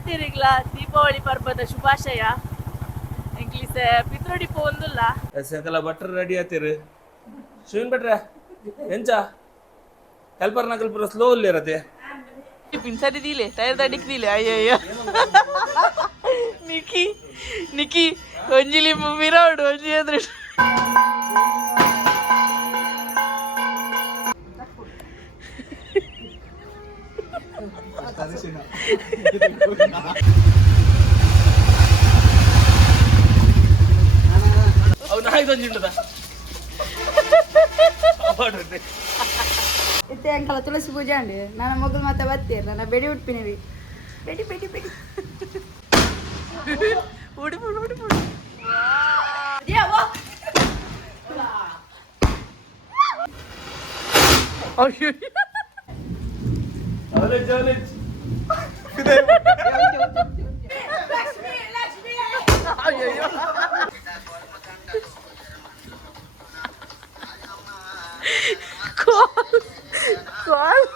ಮಾತಿರಿಗ್ಲ ದೀಪಾವಳಿ ಪರ್ಬದ ಶುಭಾಶಯ. ಎಂಕ್ಲಿಸ ಪಿತ್ರೋಡಿ ಪೋಂದುಲ್ಲ ಸಕಲ ಭಟ್ರು ರೆಡಿ ಆತಿರು ಶಿವನ್ ಭಟ್ರ ಎಂಚ ಹೆಲ್ಪರ್ ನಕಲ್ ಪುರ ಸ್ಲೋ ಇರತ್ತೆ ಪಿನ್ಸರಿ ದೀಲೆ ಟೈರ್ ದಡಿಕ್ ದೀಲೆ ಅಯ್ಯಯ್ಯ ನಿಕ್ಕಿ ನಿಕ್ಕಿ ಒಂಜಿಲಿ ಮಿರಾಡು ಒಂಜಿ ಅಂದ್ರೆ ಅವು ನಾಯಿದೊಂಜಿಂಡದ ಇತ್ತೆ ಅಂಕಲ ತುಳಸಿ ಪೂಜೆ ಅಂಡಿ ನನ್ನ ಮಗಳು ಮತ್ತೆ ಬತ್ತೀರ ನನ್ನ ಬೆಡಿ ಉಟ್ಪಿನವಿ ಬೆಡಿ ಬೆಡಿ ಬೆಡಿ ಉಡಿ ಬಿಡು ಉಡಿ ಬಿಡು ಅಯ್ಯೋ ಅಯ್ಯೋ ಕಾಲ್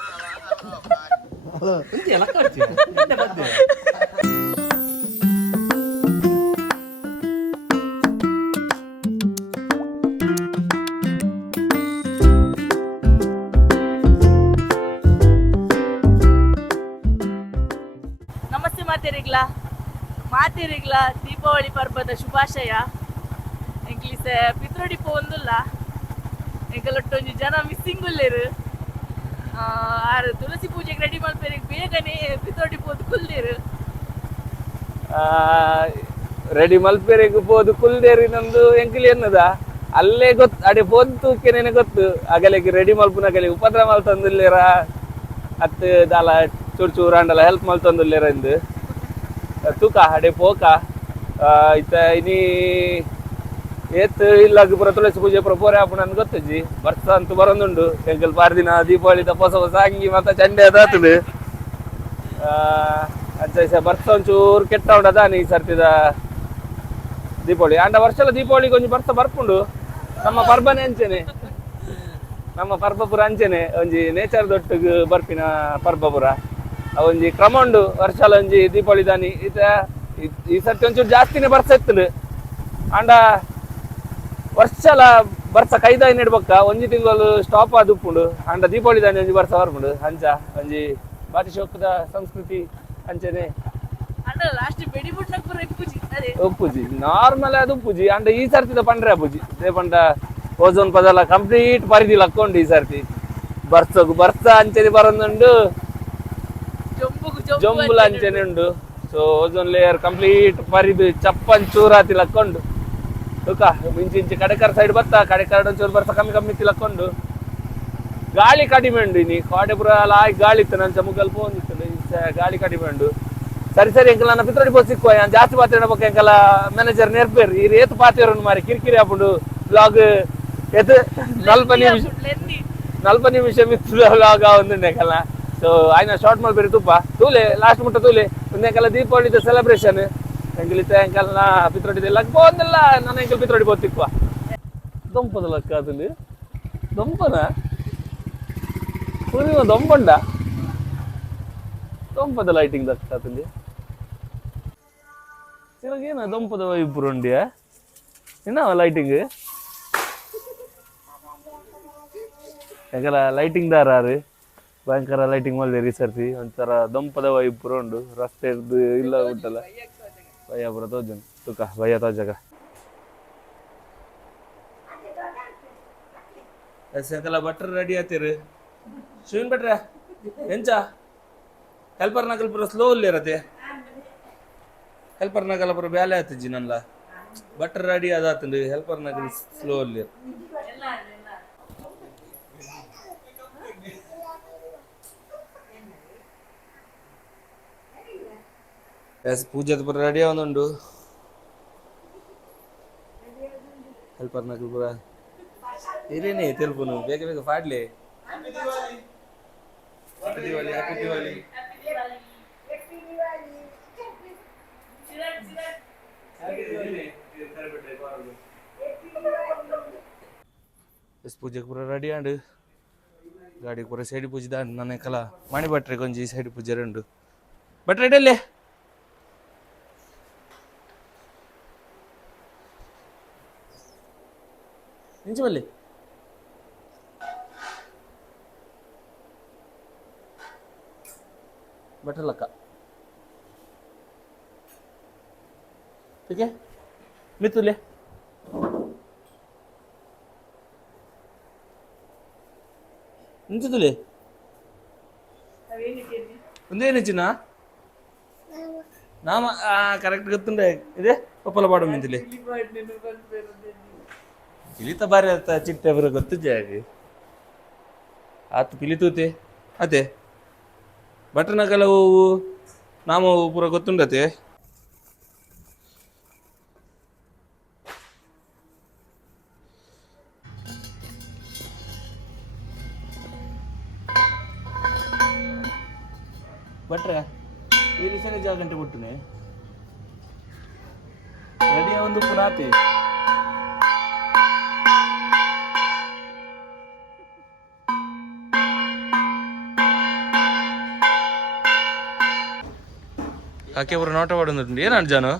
ಎಲ್ಲ ಕಟ್ತೀಯ ನಮಸ್ತೆ ಮಾತಿರಿಗ್ಲ ದೀಪಾವಳಿ ಪರ್ಬದ ಶುಭಾಶಯ. ಎಂಕ್ಲಿಸ ಪಿತ್ರೋಡಿ ಪೋಂದುಲ್ಲ ಎಂಕಲೊಟ್ಟೊಂಜಿ ಜನ ಮಿಸ್ಸಿಂಗ್ ಉಲ್ಲೇರು ಆರು ತುಳಸಿ ಪೂಜೆಗೆ ರೆಡಿ ಮಾಡ್ತಾರೆ ಬೇಗನೆ ಪಿತ್ರೋಡಿ ಪೋದು ಕುಲ್ದೇರು ರೆಡಿ ಮಲ್ಪೆರೆಗೆ ಪೋದು ಕುಲ್ದೇರಿನೊಂದು ಎಂಕಲಿ ಎನ್ನದ ಅಲ್ಲೇ ಗೊತ್ತು ಅಡೆ ಪೋದು ಕೆನೇನೆ ಗೊತ್ತು ಅಗಲಿಗೆ ರೆಡಿ ಮಲ್ಪುನ ಅಗಲಿಗೆ ಉಪದ್ರ ಮಲ್ತಂದುಲ್ಲೇರ ಹತ್ತು ದಾಲ ಚೂರು ಚೂರು ಅಂಡಲ ಹೆಲ್ಪ್ ಮಲ್ತಂದುಲ್ಲೇರ ಇಂದು ತೂಕ ಅಡೆ ಪೋಕ ಇತ್ತ ಇನಿ ಏತ್ ಇಲ್ಲಾಗ ಪುರ ತುಳಸಿ ಪೂಜೆ ಪುರ ಪೋರೆ ಆಪುಣ ಅಂತ ಗೊತ್ತಜ್ಜಿ ವರ್ಷ ಅಂತೂ ಬರೋದುಂಡು ಎಂಕಲ್ ಪಾರ್ದಿನ ದೀಪಾವಳಿ ಹೊಸ ಹೊಸ ಅಂಗಿ ಮತ್ತೆ ಚಂಡೆ ಅದಾತದು ಅಂಚ ಬರ್ಸ ಒಂಚೂರು ಕೆಟ್ಟ ಉಂಡದ ನೀ ಸರ್ತಿದ ದೀಪಾವಳಿ ಅಂಡ ವರ್ಷಲ ದೀಪಾವಳಿಗೆ ಒಂಜಿ ಬರ್ಸ ಬರ್ಪುಂಡು ನಮ್ಮ ಪರ್ಬನೆ ಅಂಚೆನೆ ನಮ್ಮ ಪರ್ಬಪುರ ಅಂಚೆನೆ ಒಂಜಿ ನೇಚರ್ ದೊಟ್ಟಿಗೆ ಬರ್ಪಿನ ಪರ್ಬಪುರ ಒಂಜಿ ಕ್ರಮ ಉಂಡು ವರ್ಷಲ ಒಂಜಿ ದೀಪಾವಳಿ ದಾನಿ ಈ ಸರ್ತಿ ಒಂಚೂರು ಜಾಸ್ತಿನೇ ಬರ್ಸ ಇತ್ತಲು ಅಂಡ ವರ್ಷಲ ಬರ್ಸ ಕೈದಾಯಿ ನೆಡ್ಬಕ್ಕ ಒಂಜಿ ತಿಂಗಳು ಸ್ಟಾಪ್ ಆದ್ ಉಪ್ಪುಂಡು ಅಂಡ ದೀಪಾವಳಿ ದಾನಿ ಒಂಜಿ ಬರ್ಸ ಬರ್ಪುಂಡು ಅಂಚ ಒಂಜಿ ಬಾತಿ ಶೋಕದ ಸಂಸ್ಕೃತಿ ಅಂಚನೆ ಉಪ್ಪುಜಿ ನಾರ್ಮಲ್ ಅದು ಉಪ್ಪುಜಿ ಅಂಡ ಈ ಸರ್ತಿದ ಪಂಡ್ರೆ ಅಪ್ಪುಜಿ ದೇ ಪಂಡ ಓಜೋನ್ ಪದಲ ಕಂಪ್ಲೀಟ್ ಪರಿಧಿ ಲಕ್ಕೊಂಡು ಈ ಸರ್ತಿ ಬರ್ಸ ಅಂಚನೆ ಬರೋದುಂಡು ಜಂಬುಲ ಅಂಚನೆ ಉಂಡು ಸೊ ಓಜೋನ್ ಲೇಯರ್ ಕಂಪ್ಲೀಟ್ ಪರಿಧಿ ಚಪ್ಪನ್ ಚೂರಾತಿ ಲಕ್ಕೊಂಡು ಇಂಚಿ ಇಂಚಿ ಕಡೆಕರ್ ಸೈಡ್ ಬತ್ತ ಕಡೆಕರ್ ಒಂಚೂರು ಬರ್ಸ ಕಮ್ಮಿ ಕಮ್ಮಿ ತಿಲಕೊಂಡು ಗಾಳಿ ಕಡಿಮೆ ಉಂಡು ಇನಿ ಕಾಡೆಪುರ ಆಗಿ ಗಾಳಿ ಇತ್ತು ನಂಚ ಮುಗಲ್ ಪೋಂದಿತ್ತು ಗಾಳಿ ಕಡಿಮೆ ಉಂಡು ಸರಿ ಸರಿ ಎಂಕಲ್ ನನ್ನ ಪಿತ್ರಡಿ ಪೋಸ್ ಸಿಕ್ಕುವ ಜಾಸ್ತಿ ಪಾತ್ರ ಇಡಬೇಕು ಎಂಕಲ ಮ್ಯಾನೇಜರ್ ನೇರ್ಪೇರು ಈ ರೇತು ಪಾತಿರೋನು ಮಾರಿ ಕಿರಿಕಿರಿ ಹಾಕೊಂಡು ಬ್ಲಾಗ್ ಎತ್ತು ನಲ್ಪ ನಿಮಿಷ ಮಿತ್ರ ಬ್ಲಾಗ್ ಒಂದುಂಡೆ ಎಂಕಲ್ಲ ಸೊ ಆಯ್ನ ಶಾರ್ಟ್ ಮಾಡ್ಬೇರಿ ತುಪ್ಪ ತೂಲೆ ಲಾಸ್ಟ್ ಮುಟ್ಟ ತೂಲೆ ಒಂದೆಂಕಲ್ಲ ದೀಪಾವಳಿದ ಸೆಲೆಬ್ರೇಷನ್ ಎಂಕಲಿತ ಎಂಕಲ್ನ ಪಿತ್ರೊಡಿ ಲಕ್ ಪೋಂದಿಲ್ಲ ನನ್ನ ಎಂಕಲ್ ಪಿತ್ರೊಡಿ ಪೋತ್ ತಿಕ್ಕುವ ದೊಂಪದ ಲಕ್ಕ ಅದಲ್ಲಿ ದೊಂಪನ ಪೂರ್ಣಿಮ ದೊಂಪಂಡ ದೊಂಪದ ಲೈಟಿಂಗ್ ದಕ್ಕ ಅದಲ್ಲಿ ಏನ ದೊಂಪದ ಇಬ್ಬರು ಉಂಡಿಯ ಏನವ ಲೈಟಿಂಗ್ ಎಂಕಲ ಲೈಟಿಂಗ್ ದಾರು ಭಯಂಕರ ಲೈಟಿಂಗ್ ಮಾಡಿದೆ ಈ ಸರ್ತಿ ಒಂಥರ ದೊಂಪದ ಇಬ್ಬರು ಉಂಡು ರಸ್ತೆ ಇಲ್ಲ ಉಂಟಲ್ಲ ಭಯ ಪುರ ತೋಜನ್ ತುಕ ಭಯ ತೋಜಗ ಸಕಲ ಭಟ್ರು ರೆಡಿ ಆತಿರು ಶಿವನ್ ಭಟ್ರ ಎಂಚ ಹೆಲ್ಪರ್ ನಕಲ್ ಪುರ ಸ್ಲೋ ಇರತ್ತೆ ಹೆಲ್ಪರ್ ನಕಲ ಪುರ ಬ್ಯಾಲೆ ಆತಜ್ಜಿ ನಲ್ಲ ಭಟ್ರು ರೆಡಿ ಅದಾತಂದು ಹೆಲ್ಪರ್ ನಕಲ್ ಸ್ಲೋ ಅಲ್ಲಿ ಪೂಜೆದ ಪುರ ರೆಡಿ ಆವೊಂದುಂಡು ಹೆಲ್ಪರ್ ನಕಲ್ ಪುರ ಇರೇನೆ ತೆಲ್ಪುನು ಬೇಗ ಬೇಗ ಪಾಡ್ಲೆ ಹ್ಯಾಪಿ ದಿವಾಲಿ ಹ್ಯಾಪಿ ದಿವಾಲಿ ಪೂಜೆಗೆ ಪೂರ ರೆಡಿ ಆಂಡು ಗಾಡಿ ಪೂರ ಸೈಡ್ ಪೂಜೆ ದಾಂಡು ನನ್ನ ಕಲ ಮಣಿ ಭಟ್ರಿಗೆ ಒಂಜಿ ಸೈಡ್ ಪೂಜೆ ಉಂಡು ಭಟ್ರೆ ರೆಡಿಯಲ್ಲೇ ನಿಂಚು ಬಲ್ಲಿ ಬಟ್ರಲಕ್ಕ ಓಕೆ ಮಿತ್ತುಲೆ ನಿಂಚುದುಲೆ ಒಂದೇನು ಚಿನ್ನ ನಾಮ ಕರೆಕ್ಟ್ ಗೊತ್ತುಂಡೆ ಇದೆ ಒಪ್ಪಲ ಪಾಡು ಮಿಂತಿಲೆ ಇಳಿತ ಬಾರಿ ಚಿಟ್ಟೆ ಬರ ಗೊತ್ತು ಜಾಗ ಆತು ಪಿಲಿತೂತೆ ಅದೇ ಬಟನ ಕೆಲವು ನಾಮ ಪೂರ ಗೊತ್ತುಂಡತೆ ಬಟ್ರೆ ಈ ದಿವಸ ಜಾಗಂಟೆ ಬಿಟ್ಟನೆ ರೆಡಿಯ ಒಂದು ಪುನಾತೆ ಆಕೆ ಅವರು ನೋಟ ಮಾಡುന്നുണ്ട് ಏನಾണ് ಜಾನು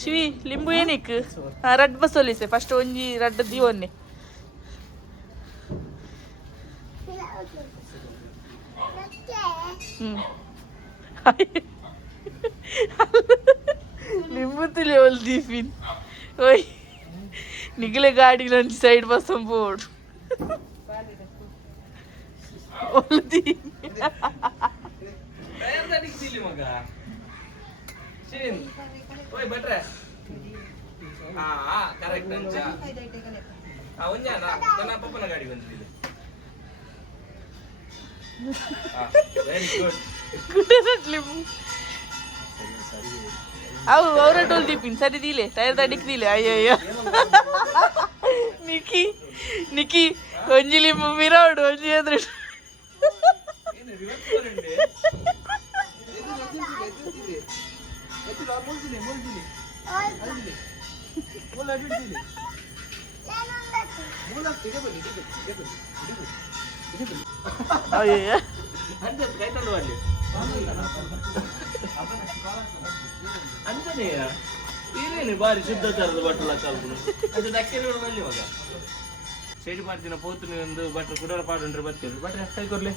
ಶಿವಿ ಲಿಂಬು ಏನಿಕ್ ರಡ್ ಬಸೋಲಿಸೆ ಫಸ್ಟ್ ಒಂಜಿ ರಡ್ಡ ದೀವನ್ನೆ ಲಿಂಬು ತುಲಿ ಒಲ್ ದೀಪಿನ್ ಓಯ್ ನಿಗಲೆ ಗಾಡಿ ನಂಚಿ ಸೈಡ್ ಬಸ್ ಬೋರ್ಡ್ ಒಲ್ದಿ ಮಗ ಓಯ್ ಬಟ್ರೆ ಕರೆಕ್ಟ್ ಅಂಚ ಒಂಜಾನ ನನ್ನ ಪಪ್ಪನ ಗಾಡಿ ಬಂದಿಲ್ಲ ವೆರಿ ಗುಡ್ ಲಿಂಬು ಅವು ಅವರ ಡೋಲ್ ದೀಪಿನ್ ಸರಿ ದಿಲೆ ಟೈರ್ ದಾಡಿಕ್ ದಿಲೆ ಅಯ್ಯಯ್ಯ ನಿಕ್ಕಿ ನಿಕ್ಕಿ ಒಂಜಿ ಲಿಂಬು ಮಿರಾಡು ಒಂಜಿ ಅಂದ್ರೆ ಅಯ್ಯಯ್ಯ ಅಂಜನೇಯ ಏನೇನು ಬಾರಿ ಶುದ್ಧಚಾರದ ಬಟ್ಟಲ ಕಾಲ್ಗಳು ಅದು ದಕ್ಕೆ ಬಲ್ಲಿ ಮಗ ಶೇಡಿ ಮಾಡ್ತಿನ ಪೋತು ಒಂದು ಬಟ್ರ ಕುಡರ ಪಾಡುಂಡ್ರೆ ಬರ್ತೀವಿ ಬಟ್ರೆ ಕೈ ಕೊರ್ಲಿ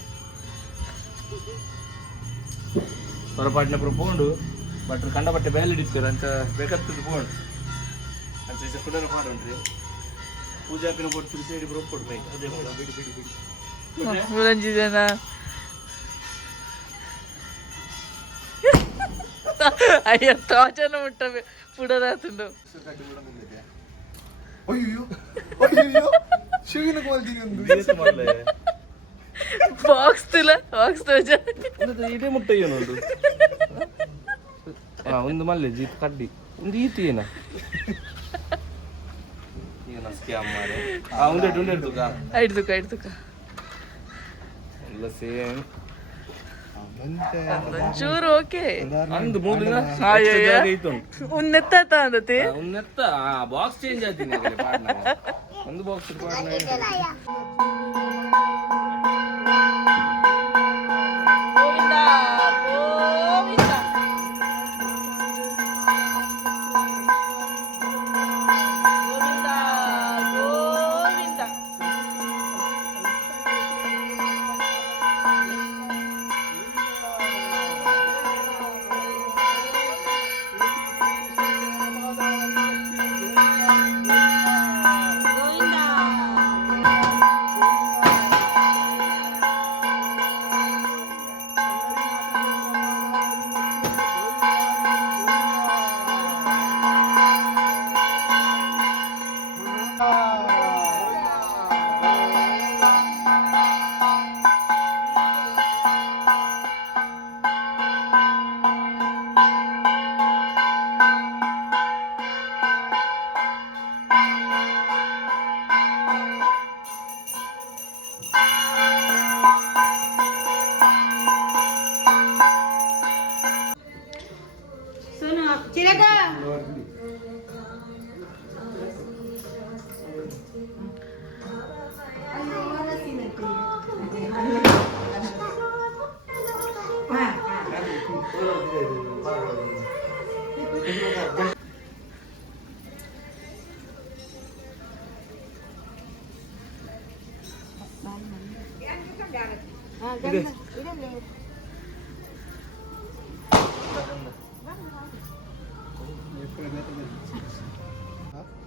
ಹೊರಪಾಟಿನ ಪುರ ಪೋಂಡು ಬಟ್ರ ಕಂಡ ಬಟ್ಟೆ ಬೇಲೆ ಹಿಡಿತೀರ ಅಂತ ಬೇಕಾಗ್ತದೆ ಪೋಂಡು ಅಂತ ಕುಡರ ಪಾಡುಂಡ್ರಿ ಪೂಜಾಪಿನ ಕೊಡ್ತೀವಿ ಸೇಡಿ ಬರೋ ಕೊಡ್ಬೇಕು ಅದೇ ಬಿಡಿ ಬಿಡಿ ಬಿಡಿ ಮುರಂಜಿದನ ಅಯ್ಯ ಟಾಚನ ಮುಟ್ಟವೆ ಪುಡದಾತುಂಡು ಅಯ್ಯೋ ಅಯ್ಯೋ ಶಿವಿನ ಕ್ವಾಲಿಟಿ ಒಂದು ಬಾಕ್ಸ್ ತುಲ ಬಾಕ್ಸ್ ತೋಜ ಇದೇ ಮುಟ್ಟ ಏನೊಂದು ಒಂದು ಮಲ್ಲೆ ಜೀತ್ ಕಡ್ಡಿ ಒಂದು ಈತಿ ಏನ ಈಗ ಸ್ಕ್ಯಾಮ್ ಮಾರೆ ಉಂಡೆ ಇಡ್ತುಕ ಇಡ್ತುಕ ಎಲ್ಲ ಸೇಮ್ ಚೂರು ಓಕೆ ಅಂದು ಮೂಲಿನ ಉನ್ನೆತ್ತ ಅಂದತಿ ಉನ್ನೆತ್ತ ಬಾಕ್ಸ್ ಚೇಂಜ್ ಆಯ್ತೀನಿ ಒಂದು ಬಾಕ್ಸ್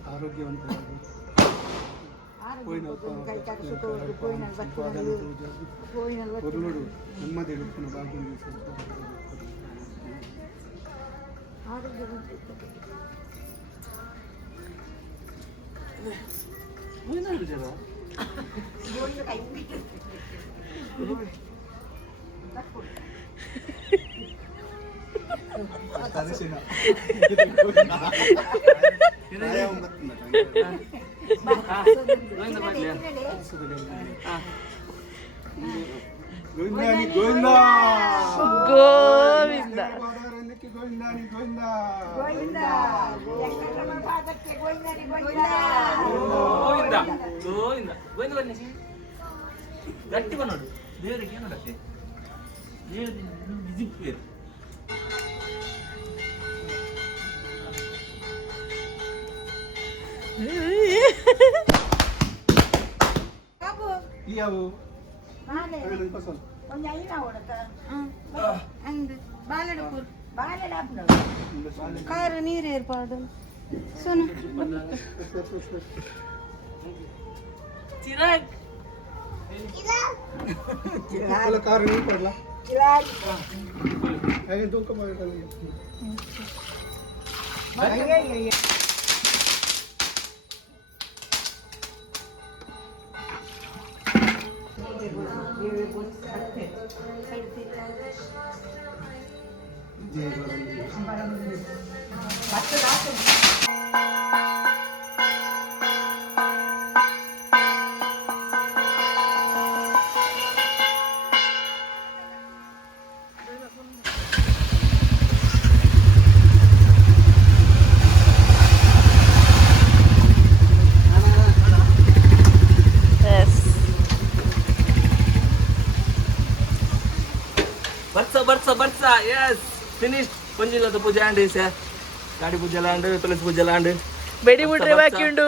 ಆರೋಗ್ಯವಂತರಾಗಿ పొరులుడు నెమ్మది ఎడుపున భాగ్యం కలిసిన గోవిందాని గోవిందా గోవింద గోవిందాని గోవిందా గోవింద గోవింద గోవింద బన్నేసి గట్టి కొన్నాడు దేవుడికి ఏమడತ್ತೆ దేవుడి బిజీ పేరు ఇయావు ಕಾರು ನೀರು ಏರ್ಪಾಡು ಸುನು ಚಿರಾಗ್ ಕಾರು ನೀರು ಪಡ್ಲ ಹಾಗೆ ತೂಕ ಮಾಡಿ ಬರ್ಸ ಎಸ್ ಫಿನಿಶ್ ಪಂಜಿಲದ ಪೂಜೆ ಆಂಡ್ ಸರ್ ಗಾಡಿ ಪೂಜೆ ಲ್ಯಾಂಡ್ ತುಳಸಿ ಪೂಜೆ ಲ್ಯಾಂಡ್ ಬೆಡಿ ಬಿಟ್ರೆ ಬಾಕಿ ಉಂಟು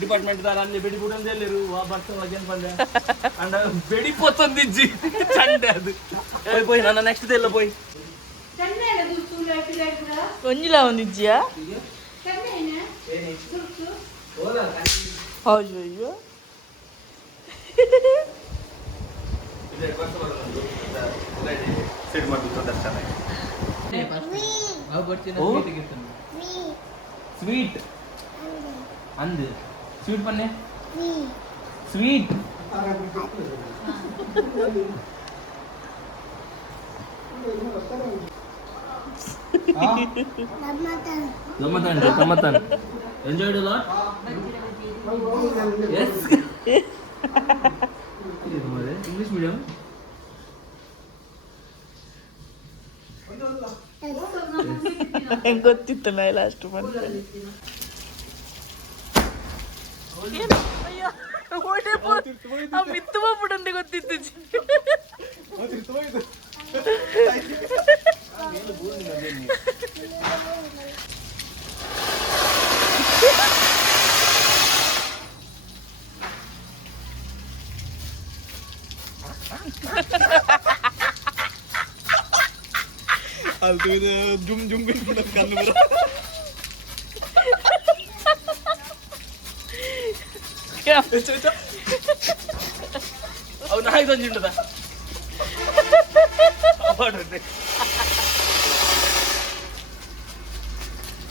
ಡಿಪಾರ್ಟ್ಮೆಂಟ್ ದಾರ ಅಲ್ಲಿ ಬೆಡಿ ಬಿಡೊಂದು ಎಲ್ಲಿರು ಬರ್ಸ ಏನು ಬಂದೆ ಅಂಡ್ ಬೆಡಿ ಪೊತ್ತೊಂದಿಜ್ಜಿ ಚಂಡೆ ಅದು ಪೋಯ್ ನನ್ನ ನೆಕ್ಸ್ಟ್ ಎಲ್ಲ ಪೋಯ್ ಒಂಜಿಲ ಒಂದಿಜ್ಜಿಯಾ ಹೌದು ಅಯ್ಯೋ ಸೆಟ್ ಮಾಡ್ಬಿಟ್ಟು ದರ್ಶನ ಸ್ವೀಟ್ ಅಂದು ಸ್ವೀಟ್ ಬನ್ನೆ ಸ್ವೀಟ್ ಗಮ್ಮತ್ತನ್ ಎಂಜಾಯ್ಡ್ ಅ ಲಾಟ್ ಎಸ್ ಇಂಗ್ಲಿಷ್ ಮೀಡಿಯಂ ಗೊತ್ತಿತ್ತು ನಾ ಲಾಸ್ಟ್ ಬಂದ ಮಿತ್ತು ಬಿಡಂತೆ ಗೊತ್ತಿತ್ತು ಜುಮ್ ಜುಮ್ ಕಣ್ಣು ಬರ ಅವ್ನು ಹಾಯ್ದೊಂದು ಉಂಟದ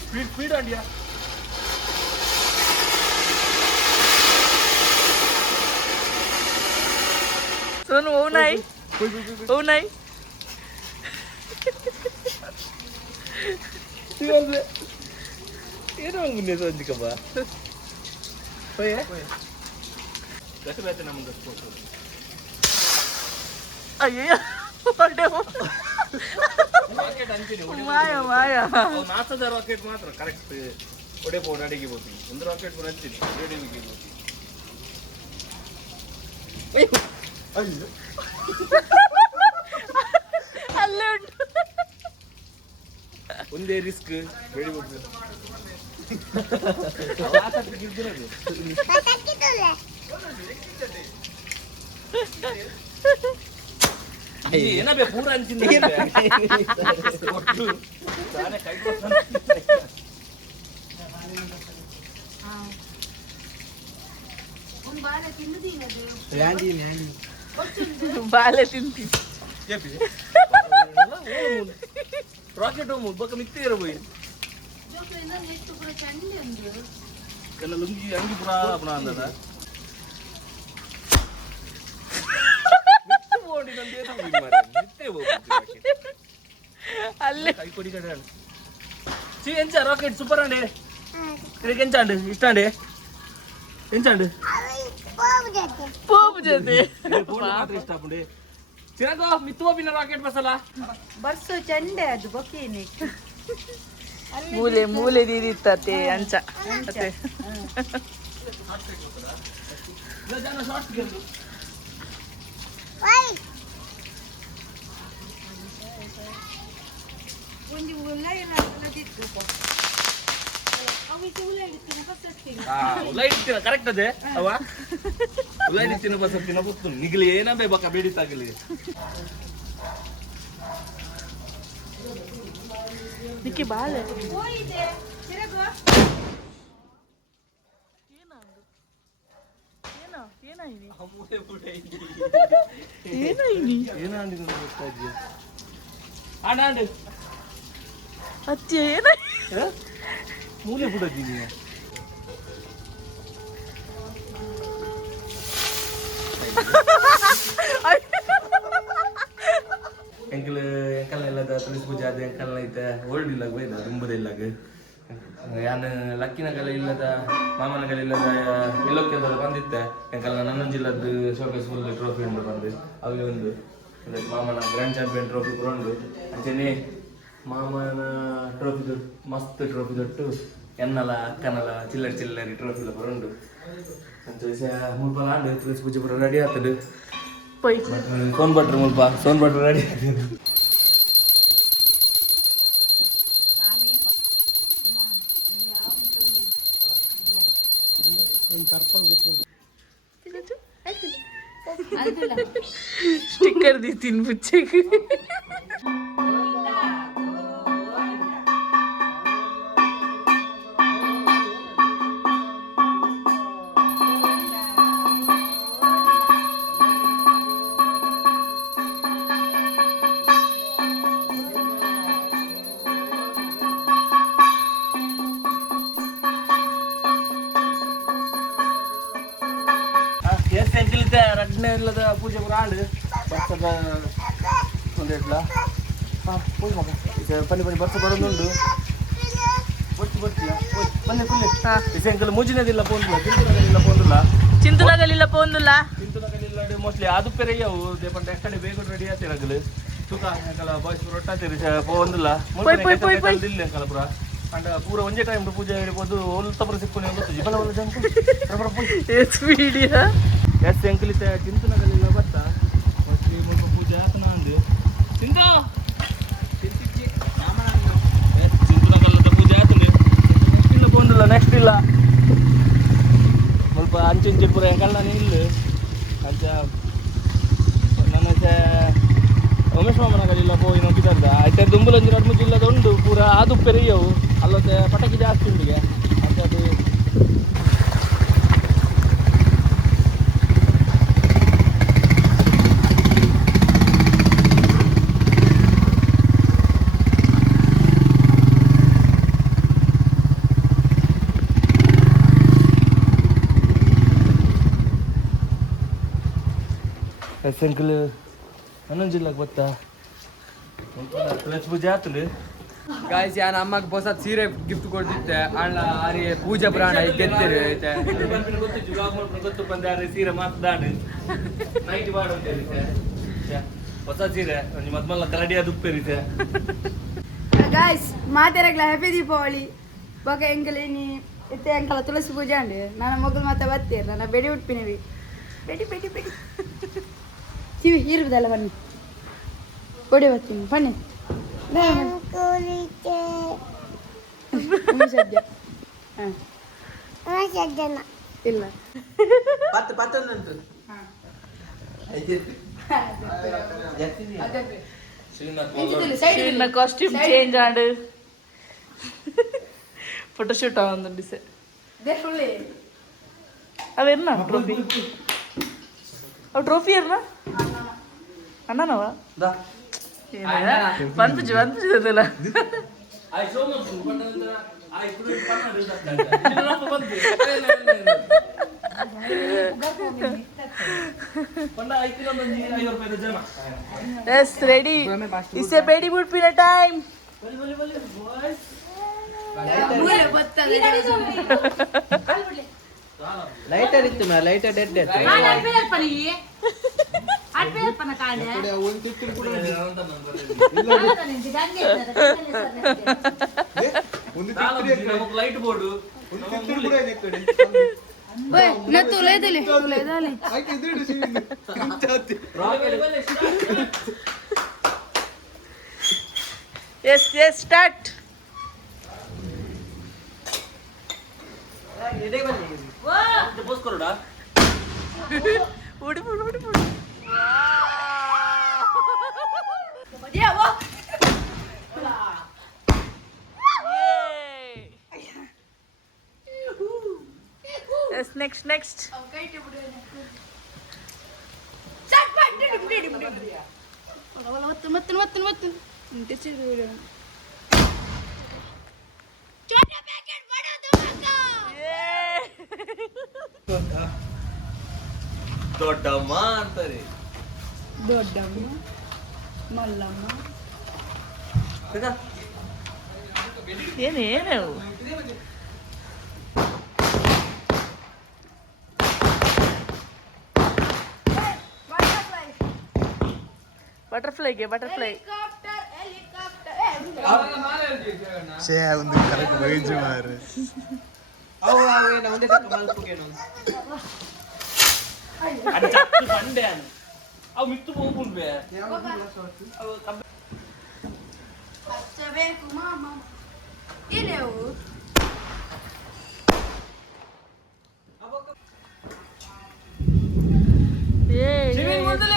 ಸ್ಪೀಡ್ ಸ್ಪೀಡ್ ಅಂಡಿಯಾ सोनू वो नहीं ಏನೋ ಮುನ್ನೆ ಸಂಜಿಕಪ್ಪ ಹೋಯ್ ಗಟ್ಟಿ ಬೇತೆ ನಮ್ಗೆ ಅಯ್ಯೋ ಮಾಯ ನಾಲ್ಕದ ರಾಕೆಟ್ ಮಾತ್ರ ಕರೆಕ್ಟ್ ಒಡೆಪೋಡು ಅಡಿಗೆ ಬೋದು ಒಂದು ರಾಕೆಟ್ ಕೂಡ ಹಂಚಿನಿ ರೇಡಿಯೋಗೆ ಬೋದು ಅಲ್ಲೇ ಉಂಟು ಒಂದೇ ರಿಸ್ಕ್ ಬೆಳಿ ಹೋಗ್ತದೆ ಏನಬೇ ಪೂರ ಅಂಚಿಂದ ಬಾಲೆ ತಿಂತಿ ರಾಕೆಟ್ ಬೊಕ್ಕ ಮಿತ್ತೇ ಇರಬೋಯಿ ಎಲ್ಲ ಲುಂಗಿ ಅಂಗಿ ಪುರಾ ಪುಣ ಅಂದದ ಅಲ್ಲೇ ಕೈ ಕೊಡಿ ಕಡೆ ಚೀ ಎಂಚ ರಾಕೆಟ್ ಸೂಪರ್ ಅಂಡೆ ಇದಕ್ಕೆ ಎಂಚಾಂಡು ಇಷ್ಟ ಅಂಡೆ ಎಂಚಾಂಡು ಪೋಪು ಜೊತೆ ಮಾತ್ರ ಇಷ್ಟ ಪುಂಡೆ ಚಿರಗೋ ಮಿತ್ತುವ ಬಿನ ರಾಕೆಟ್ ಬಸಲ್ಲ ಬರ್ಸು ಚಂಡೆ ಅದು ಬೊಕ್ಕೇನೆ ಮೂಲೆ ದೀದಿತ್ತತೆ ಅಂಚ ಅತೆ ಜನ ಶಾರ್ಟ್ ಗೆಲ್ಲು ಒಂದು ಉಳ್ಳಾಯಿ ನದಿತ್ತು ಅವಿಗೆ ಉಳ್ಳಾಯಿ ತಿನ್ನಕತ್ತೀನಿ ಉಳ್ಳಾಯಿ ತಿನ್ನ ಕರೆಕ್ಟ್ ಅದೇ ಅವ ಉಳ್ಳಾಯಿ ತಿನ್ನ ಬಸ ತಿನ್ನ ಗೊತ್ತು ನಿಗಲಿ ಏನಬೇ ಬಕ ಬೇಡಿತಾಗಲಿ ನಿಕ್ಕಿ ಬಾಲೆ ಹೋಯಿದೆ ಚಿರಗು ಮೂಲೆ ಬಿಡೋದಿನಿ ಎಂಕಲ್ ಎಲ್ಲದ ತುಳಸಿ ಪೂಜೆ ಆದ ಎಂಕಲ್ನ ಐತೆ ಓಲ್ಡ್ ಇಲ್ಲ ಬೈದ ತುಂಬದಿಲ್ಲಾಗ ಯಾನು ಲಕ್ಕಿನಗಲ ಇಲ್ಲದ ಮಾಮನಗಲ ಇಲ್ಲದ ಇಲ್ಲೋಕ್ಕೆ ಬಂದಿತ್ತೆ ಎಂಕಲ್ನ ನನ್ನೊಂಜಿಲ್ಲದ್ದು ಶೋಕೇಸ್ ಫುಲ್ ಟ್ರೋಫಿ ಉಂಟು ಬಂದು ಅಲ್ಲಿ ಒಂದು ಮಾಮನ ಗ್ರ್ಯಾಂಡ್ ಚಾಂಪಿಯನ್ ಟ್ರೋಫಿ ಕೂಡ ಉಂಟು ಅಂಚೆನೆ ಮಾಮನ ಟ್ರೋಫಿ ಮಸ್ತ್ ಟ್ರೋಫಿ ತೊಟ್ಟು ಎನ್ನಲ ಅಕ್ಕನಲ ಚಿಲ್ಲರ್ ಚಿಲ್ಲರಿ ಟ್ರೋಫಿ ಪುರ ಉಂಟು ಅಂಚೆ ಮುಲ್ಪ ಆಂಡು ತುಳಸಿ ಪೂಜೆ ಪುರ ರೆಡಿ ಆಗ್ತದೆ ಸೋನ್ ಭಟ್ರು ಮುಲ್ಪ ಸೋನ್ ಭಟ್ರು ರೆಡಿ ಆಗ್ತದೆ ಸ್ಟಿಕ್ಕರ್ ದಿ ತಿನ್ ಬುಚ್ಚೆಗೆ ರಡ್ನೆ ಇಲ್ಲದ ಪೂಜೆ ಪುರ ಆಂಡು ಬರ್ಸದ ಒಂದು ಇಡ್ಲ ಪೂಜೆ ಮಗ ಪನ್ನಿ ಪನ್ನಿ ಬರ್ಸ ಬರೋದುಂಡು ಬರ್ತಿ ಬರ್ತೀಯ ಬನ್ನಿ ಫುಲ್ ಇಸೆಂಕಲ್ ಮುಜಿನದಿಲ್ಲ ಪೋಂದಿಲ್ಲ చింతనగలిలో పోందులా చింతనగలిಲ್ಲ ಮೋಸ್ಟ್ಲಿ ಅದು ಪೆರೆಯವು ದೇಪಂಟ ಎಕ್ಕಡೆ ಬೇಗ ರೆಡಿ ಆತಿರಗಲು ಸುಖ ಎಂಕಲ ಬಾಯ್ಸ್ ರೊಟ್ಟಾತಿರಿ ಪೋಂದಿಲ್ಲ ಇಲ್ಲ ಎಂಕಲ ಪುರ ಅಂಡ ಪೂರ ಒಂದೇ ಟೈಮ್ ಪೂಜೆ ಹಿಡಿಬೋದು ಒಲ್ತಪುರ ಸಿಕ್ಕೊಂಡು ಗೊತ್ತು ಜಿಬಲ ಒಲ್ಲ ಜಂಕು వీడియో ಎಸ್ ಎಂಕಲಿತ చింతనగలిಲ್ಲ ಬತ್ತ ಮೋಸ್ಟ್ಲಿ ಮುಲ್ಪ ಪೂಜೆ ಆತನ ಅಂದು ಚಿಂತ చింతనగಲ್ಲದ ಪೂಜೆ ಆತನೆ ಇಲ್ಲ ಪೋಂದಿಲ್ಲ ನೆಕ್ಸ್ಟ್ ಇಲ್ಲ ಸ್ವಲ್ಪ ಅಂಚಿಂಚಿ ಪೂರ ಎಂಕಲ್ಲಾನೆ ಇಲ್ಲ ಅಂಚ ನನ್ನ ಉಮೇಶ್ ಮಾಮನಗಲಿಲ್ಲ ಪೋಯಿ ನೋಡಿದ ಆಯ್ತು ದುಂಬುಲಂಜಿ ಎರಡು ಜಿಲ್ಲದ ಉಂಟು ಪೂರ ಅದು ಪೆರಿಯವು ಅಲ್ಲದೆ ಪಟಾಕಿ ಜಾಸ್ತಿ ಉಂಟಿಗೆ ಅಂತ ಅದು ಸಂಕಲ್ ಹನ್ನೊಂದು ಜಿಲ್ಲೆಗೆ ಗೊತ್ತಾ ತುಳಸಿ ಪೂಜೆ ಆತಲು ಗಾಯ್ಸ್ ಯಾನ ಅಮ್ಮಗ್ ಹೊಸ ಸೀರೆ ಗಿಫ್ಟ್ ಕೊಡ್ತಿದ್ದೆ ಅಣ್ಣ ಆರಿ ಪೂಜೆ ಪ್ರಾಣ ಗೆದ್ದಿರಿ ಐತೆ ಗೊತ್ತು ಬಂದಾರೆ ಸೀರೆ ಮಾತಾಡು ನೈಟ್ ಮಾಡೋದು ಹೊಸ ಸೀರೆ ಮದ್ಮಲ್ಲ ಕರಡಿ ಅದು ಉಪ್ಪೇರಿತೆ ಗಾಯ್ಸ್ ಮಾತೆರಗ್ಲ ಹ್ಯಾಪಿ ದೀಪಾವಳಿ ಬೊಕ ಎಂಕಲೇನಿ ಇತ್ತೆ ಎಂಕಲ ತುಳಸಿ ಪೂಜೆ ಅಂಡೆ ನನ್ನ ಮಗಳು ಮತ್ತೆ ಬತ್ತೀರಿ ನನ್ನ ಬೆಡಿ ಉಟ್ಪಿನವಿ ಬೆಡಿ ಬೆಡಿ ಬೆಡಿ ಕಿವಿ ಇರುವುದಲ್ಲ ಬನ್ನಿ ಕೊಡಿ ಬರ್ತೀನಿ ಬನ್ನಿ ಸದ್ಯ ಇಲ್ಲ ಶ್ರೀನ ಕಾಸ್ಟ್ಯೂಮ್ ಚೇಂಜ್ ಆಡು ಫೋಟೋಶೂಟ್ ಆಗುಂದು ಸೆ ಅವೇನ ಟ್ರೋಫಿ ಅವು ಟ್ರೋಫಿ ಏನ ಅಣ್ಣನವ ಬಂದು ಅದೆಲ್ಲ Yes, ready. It's a baby boot pin time. Lighter ಇತ್ತು ಮಾ lighter dead light board Yes, start. Yes, next. ದೊಡ್ಡಮ್ಮ ಅಂತಾರೆ. ದೊಡ್ಡಮ್ಮ ಮಲ್ಲಮ್ಮ ಏನು ಬಟರ್ಫ್ಲೈ ಒಂದು ಕರೆಕ್ಟ್ ವೈಜು ಮಾರು ಅದು ಚಕ್ಕು ಬಂಡೆ ಅವು ಮಿತ್ತು ಹೋಗ್ಬಿಡ್ಬೇ ಹಚ್ಚಬೇಕು ಮಾಮ ಏನೇವು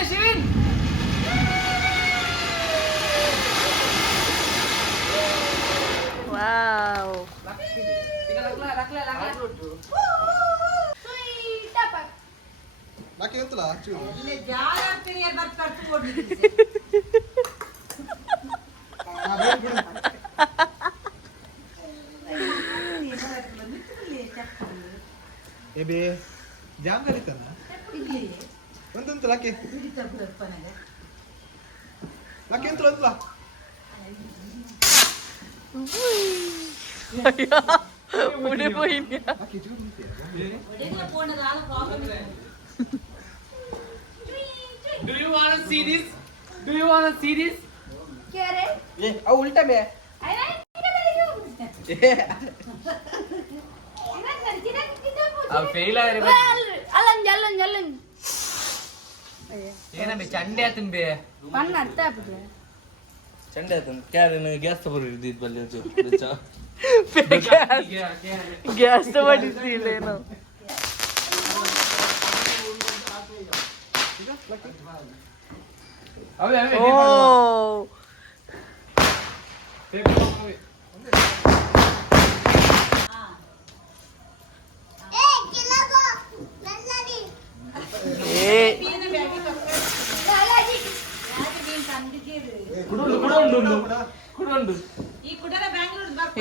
ಶಿವಿನ್ ವಾವ್ ನಾಕೆ ಗೊತ್ತಲ್ಲ ಚೂರು ಏಬೇ ಜಾಮ್ ಕರೀತಾನ ಒಂದಂತ ಲಾಕೆ ಲಾಕೆ ಅಂತ ಅಂತಲ್ಲ ഊടിപ്പോയില്ല ಲಾಕೆ ಚೂರು Do you want to see this? ಅವು ಉಲ್ಟಾ ಬೇ ಅವು ಫೇಲ್ ಆದ್ರೆ ಅಲ್ಲಂಜ್ ಏನಂಬೆ ಚಂಡೆ ಆತಂಬೆ ಮಣ್ಣ ಅರ್ಥ ಆಗ್ತದೆ ಚಂಡೆ ಆಯ್ತು ಕ್ಯಾರಿನ ಗ್ಯಾಸ್ ತಗೊಳ್ಳಿ ಇದ್ದಿದ್ದು ಬಲ್ಲಿ ಗ್ಯಾಸ್ ತಗೊಂಡಿದ್ದೀಲೇನು ಅವೇ ಓ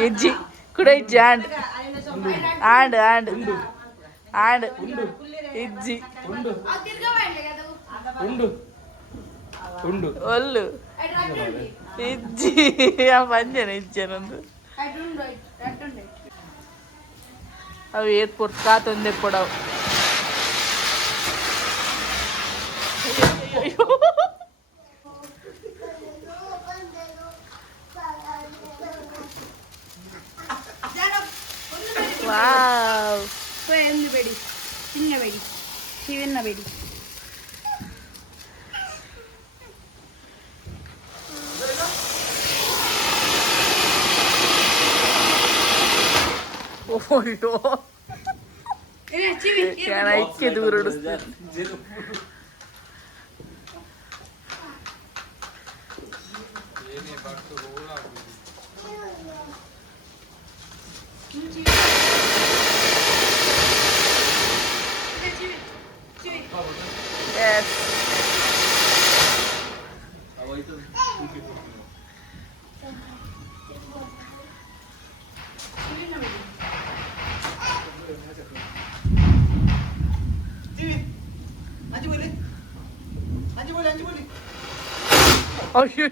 ಇಜ್ಜಿ ಕೂಡ ಇಜ್ಜಿ ಆಂಡ್ ಇಜ್ಜಿ ಉಂಡು ಒಲ್ಲು ಇಜ್ಜಿ ಪಂಜನ ಇಜ್ಜನೊಂದು ಅವು ಏತ್ ಕೊಟ್ಟು ಕಾತೊಂದೆ ಕೊಡವು ವಾವ್ ಎಂದು ಬೇಡಿ ಚಿನ್ನ ಬೇಡಿ ಶಿವನ್ನ ಬೇಡಿ ಅಯ್ಯೋ ಯಾರ ಇಕ್ಕೆ ದೂರ Yes. ಅಯ್ಯೋ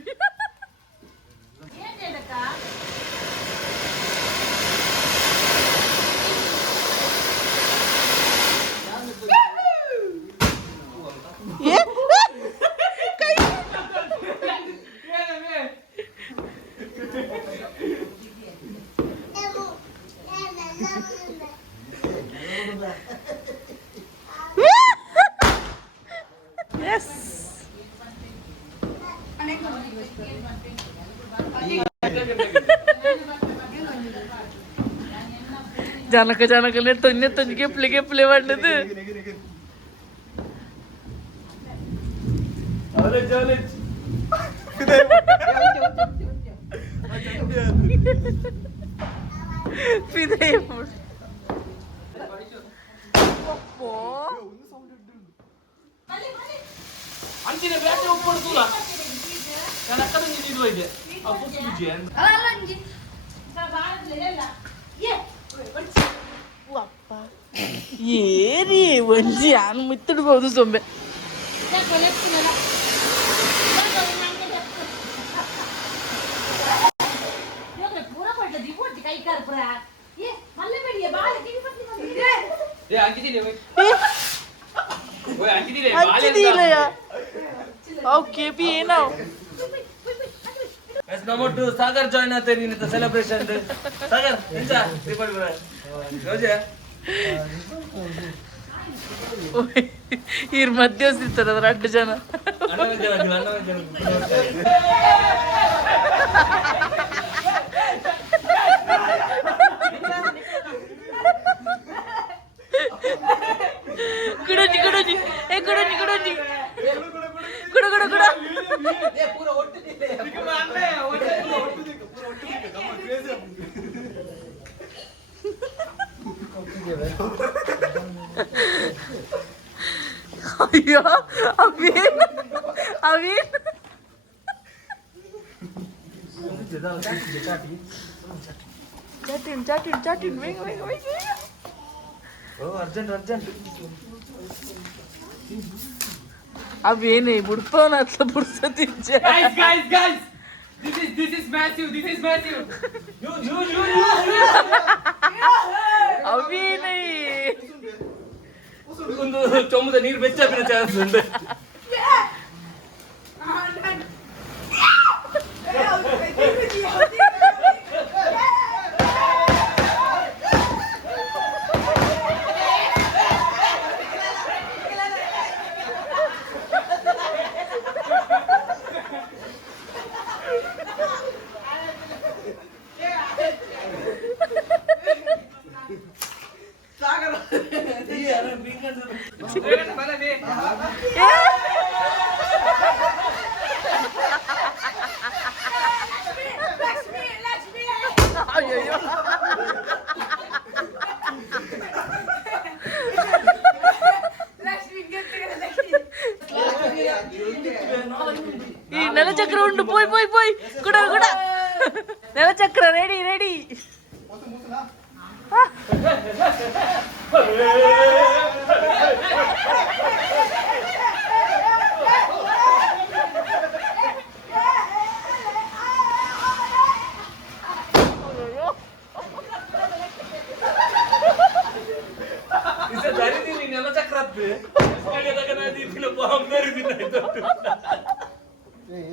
Yes. ಜನಕನೆ ತೊಂದಿಗೆ ಪ್ಲೆ ಮಾಡದು ಅಂಚಿನ ಬ್ಯಾಟೆ ಉಪ್ಪಡ್ತಲ್ಲ ನಾನು ಅಕ್ಕದ ನಿಂತಿದ್ವ ಇದೆ ಆ ಪುಕ್ಕು ಬಿಜಿ ಏರಿ ಒಂಜಿ ಆನು ಮಿತ್ತಿಡ್ಬೋದು ಸೊಂಬೆ ಓಕೆ ಪಿ ಏನೋ ನಮ್ಮೊಟ್ಟು ಸಾಗರ್ ಜಾಯ್ನ್ ಆತ ನೀನು ಸೆಲೆಬ್ರೇಷನ್ ಸಾಗರ್ ಎಂಚ ದೀಪಾವಳಿ ಬರ ರೋಜೆ ಇವ್ರ ಮಧ್ಯ ಸಿಗ್ತಾರೆ ಅದ್ರ 2 ಜನ ಕುಡೋಜಿ ಕುಡೋಜಿ ಏ ಕುಡೋಜಿ ಕುಡೋಜಿ ಕುಡ ಕುಡ ಕುಡ ಅಯ್ಯೋ ಅವೇನ್ ಅವೇನ್ ಚಾಟಿನ್ ಬೇಗ ಬೇಗ ಬೇಗ ಅರ್ಜೆಂಟ್ ಅವೇನೇ ಬುಡ್ಪವನ ಹತ್ರ ಬುಡ್ಸತಿ Guys, this is massive. ಅವೇನೇ ಒಂದು ಚೊಂಬದ ನೀರು ಬೆಚ್ಚಾಪಿನ ಚಾನ್ಸ್ ಉಂಟು ಅಯ್ಯೋ ಈ ನೆಲಚಕ್ರ ಉಂಟು ಪೋಯ್ ಪೋಯ್ ಪೋಯ್ ಕುಡ ಕುಡ ನೆಲಚಕ್ರ ready ready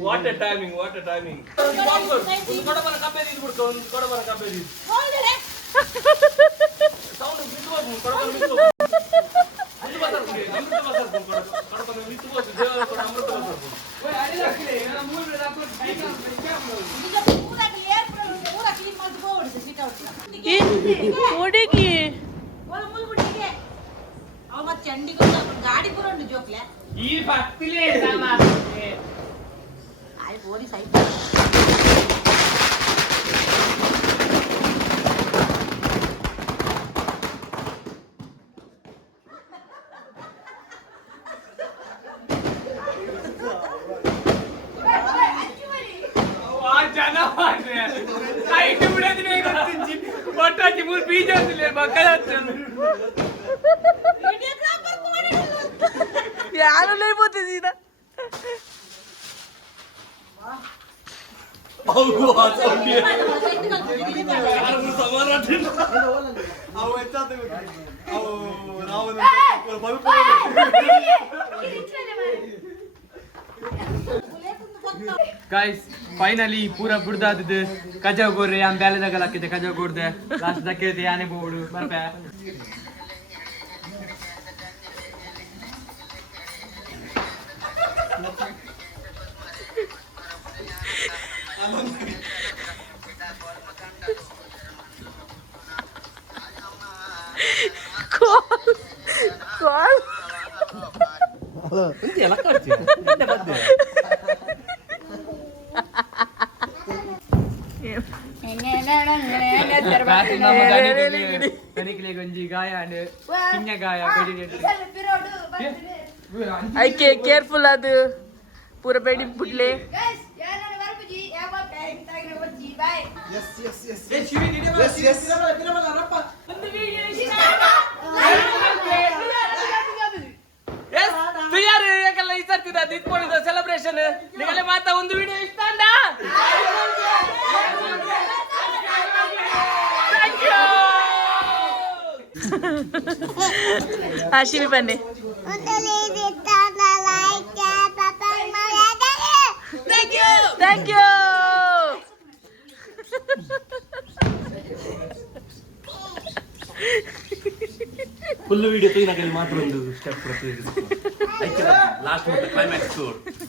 What a timing. ಕೊಡಬರ ಕಬ್ಬೆ ನೀರು ಬಿಡ್ಕೊ ಒಂದು ಕೊಡಬರ ಕಬ್ಬೆ ನೀರು ಸೌಂಡ್ ಮಿತ್ತು ಹೋಗು ಕೊಡಬರ ಮಿತ್ತು ಅಮೃತ ಬಸರ್ ಕೊಡಬರ ಮಿತ್ತು ಹೋಗು ದೇವರ ಕೊಡ ಅಮೃತ ಬಸರ್ ಓಯ್ ಅಡಿ ಹಾಕಿದೆ ನಾನು ಮೂರು ರಾತ್ರಿ ಬೈಕ್ ಈ ಹುಡುಗಿ ಈ ಭಕ್ತಿಲೇ sama. Ay, Boris, ay. ಆ ಜನ ಮಾಡ್ರೆ ಕೈಟ್ ಬಿಡೋದಿನೇ ಗೊತ್ತಿಂಚಿ ಒಟ್ಟಾಚಿ ಮೂರು ಬೀಜ ಅಂತಿಲ್ಲ ಮಕ್ಕಳ ಯಾರು ಲೇಬೋತಿದ್ದೀರ गाइस फाइनली पूरा बुर्दादದು ಕಜಾ ಗೋರ್ರೆ ಆಂ ಬ್ಯಾಲೆದಾಗ ಹಾಕಿದೆ ಕಜಾ ಗೋರ್ದೆ ಲಾಸ್ಟ್ ದಕ್ಕಿದೆ ಯಾನೆ ಬೋಡು ಬರ್ಪೆ ಕಾಲ್ ಎಂತ ಎಲ್ಲ ಖರ್ಚು ಎಂತ ಬದ್ದೆ ಕನಿಕಲೆ ಗಂಜಿ ಗಾಯ ಅಂಡ್ ಕಿಂಜ ಗಾಯ ಐಕೆ ಕೇರ್ಫುಲ್ ಅದು ಪೂರ ಬೇಡಿ ಬಿಡ್ಲೆ Guys, ಯಾರು ಬರ್ಬುಜಿ ಯಾವ ಬ್ಯಾಂಕ್ ತಾಗಿನ ಬಜ್ಜಿ ಬಾಯ್ Yes, yes, yes. Yes, yes. ತಯಾರು ಯಾಕೆಲ್ಲ ಈ ಸರ್ತಿದ ದೀಪಾವಳಿದ ಸೆಲೆಬ್ರೇಷನ್ ನಿಗಲೆ ಮಾತಾ ಒಂದು ವಿಡಿಯೋ ಇಷ್ಟ ಅಂದ ಶಿವಿ ಬನ್ನಿ ಥ್ಯಾಂಕ್ ಯು ಫುಲ್ ವಿಡಿಯೋ ತೆಗಿನಾಕಲ್ಲಿ ಮಾತ್ರ ಒಂದು ಸ್ಟೆಪ್ ಲಾಸ್ಟ್ ಕ್ಲೈಮ್ಯಾಕ್ಸ್